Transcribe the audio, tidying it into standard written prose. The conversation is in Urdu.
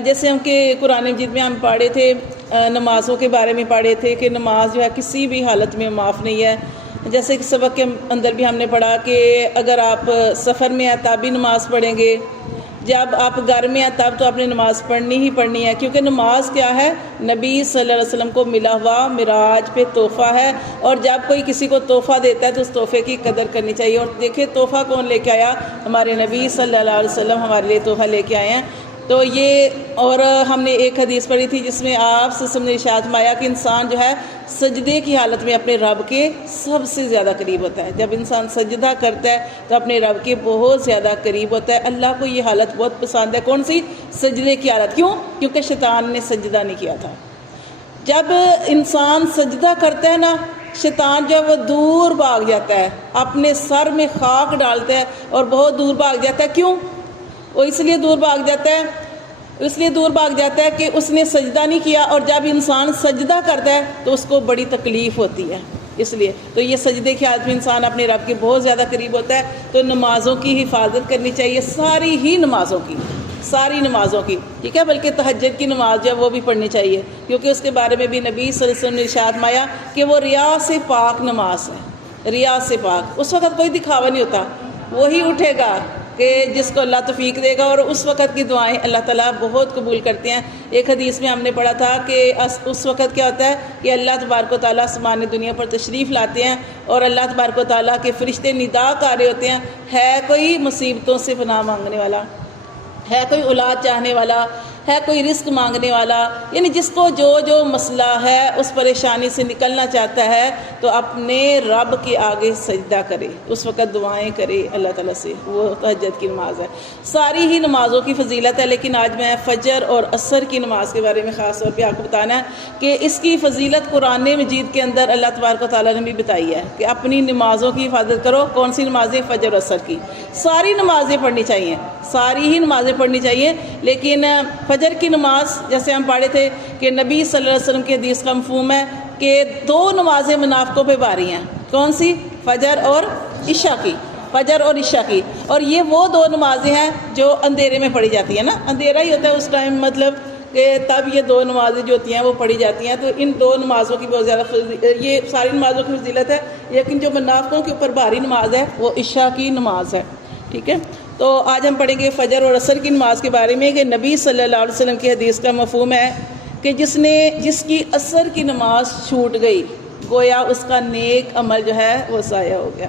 جیسے ہم کہ قرآن مجید میں ہم پڑھے تھے، نمازوں کے بارے میں پڑھے تھے کہ نماز جو ہے کسی بھی حالت میں معاف نہیں ہے۔ جیسے کہ سبق کے اندر بھی ہم نے پڑھا کہ اگر آپ سفر میں ہیں تب بھی نماز پڑھیں گے، جب آپ گھر میں ہیں تب تو آپ نے نماز پڑھنی ہی پڑھنی ہے، کیونکہ نماز کیا ہے؟ نبی صلی اللہ علیہ وسلم کو ملا ہوا معراج پہ تحفہ ہے، اور جب کوئی کسی کو تحفہ دیتا ہے تو اس تحفے کی قدر کرنی چاہیے۔ اور دیکھیں تحفہ کون لے کے آیا؟ ہمارے نبی صلی اللہ علیہ وسلم ہمارے لیے تحفہ لے کے آئے ہیں۔ تو یہ، اور ہم نے ایک حدیث پڑھی تھی جس میں آپ صلی اللہ علیہ وسلم نے ارشاد فرمایا کہ انسان جو ہے سجدے کی حالت میں اپنے رب کے سب سے زیادہ قریب ہوتا ہے۔ جب انسان سجدہ کرتا ہے تو اپنے رب کے بہت زیادہ قریب ہوتا ہے۔ اللہ کو یہ حالت بہت پسند ہے، کون سی؟ سجدے کی حالت۔ کیوں؟ کیونکہ شیطان نے سجدہ نہیں کیا تھا۔ جب انسان سجدہ کرتا ہے نا، شیطان جو ہے وہ دور بھاگ جاتا ہے، اپنے سر میں خاک ڈالتا ہے اور بہت دور بھاگ جاتا ہے۔ کیوں؟ وہ اس لیے دور بھاگ جاتا ہے کہ اس نے سجدہ نہیں کیا، اور جب انسان سجدہ کرتا ہے تو اس کو بڑی تکلیف ہوتی ہے۔ اس لیے تو یہ سجدے کی حالت میں انسان اپنے رب کے بہت زیادہ قریب ہوتا ہے۔ تو نمازوں کی حفاظت کرنی چاہیے، ساری نمازوں کی، ٹھیک ہے؟ بلکہ تہجد کی نماز جو ہے وہ بھی پڑھنی چاہیے، کیونکہ اس کے بارے میں بھی نبی صلی اللہ علیہ وسلم نے ارشاد فرمایا کہ وہ ریا سے پاک نماز ہے۔ ریا سے پاک، اس وقت کوئی دکھاوا نہیں ہوتا، وہی اٹھے گا کہ جس کو اللہ توفیق دے گا، اور اس وقت کی دعائیں اللہ تعالیٰ بہت قبول کرتے ہیں۔ ایک حدیث میں ہم نے پڑھا تھا کہ اس وقت کیا ہوتا ہے کہ اللہ تبارک و تعالیٰ آسمان دنیا پر تشریف لاتے ہیں، اور اللہ تبارک و تعالیٰ کے فرشتے ندا کر رہے ہوتے ہیں، ہے کوئی مصیبتوں سے پناہ مانگنے والا، ہے کوئی اولاد چاہنے والا، ہے کوئی رزق مانگنے والا، یعنی جس کو جو مسئلہ ہے اس پریشانی سے نکلنا چاہتا ہے تو اپنے رب کے آگے سجدہ کرے، اس وقت دعائیں کرے اللہ تعالیٰ سے۔ وہ تہجد کی نماز ہے۔ ساری ہی نمازوں کی فضیلت ہے، لیکن آج میں فجر اور عصر کی نماز کے بارے میں خاص طور پہ آپ کو بتانا ہے کہ اس کی فضیلت قرآن مجید کے اندر اللہ تبارک و تعالیٰ نے بھی بتائی ہے کہ اپنی نمازوں کی حفاظت کرو۔ کون سی نمازیں؟ فجر اور عصر کی۔ ساری نمازیں پڑھنی چاہیے، ساری ہی نمازیں پڑھنی چاہیے، لیکن فجر کی نماز جیسے ہم پڑھے تھے کہ نبی صلی اللہ علیہ وسلم کی حدیث کا مفہوم ہے کہ 2 نمازیں منافقوں پہ باری ہیں۔ کون سی؟ فجر اور عشاء کی، فجر اور عشاء کی۔ اور یہ وہ 2 نمازیں ہیں جو اندھیرے میں پڑھی جاتی ہیں نا، اندھیرا ہی ہوتا ہے اس ٹائم، مطلب کہ تب یہ 2 نمازیں جو ہوتی ہیں وہ پڑھی جاتی ہیں۔ تو ان 2 نمازوں کی بہت زیادہ یہ ساری نمازوں کی فضیلت ہے، لیکن جو منافقوں کے اوپر بھاری نماز ہے وہ عشاء کی نماز ہے، ٹھیک ہے؟ تو آج ہم پڑھیں گے فجر اور عصر کی نماز کے بارے میں کہ نبی صلی اللہ علیہ وسلم کی حدیث کا مفہوم ہے کہ جس کی عصر کی نماز چھوٹ گئی، گویا اس کا نیک عمل جو ہے وہ ضائع ہو گیا۔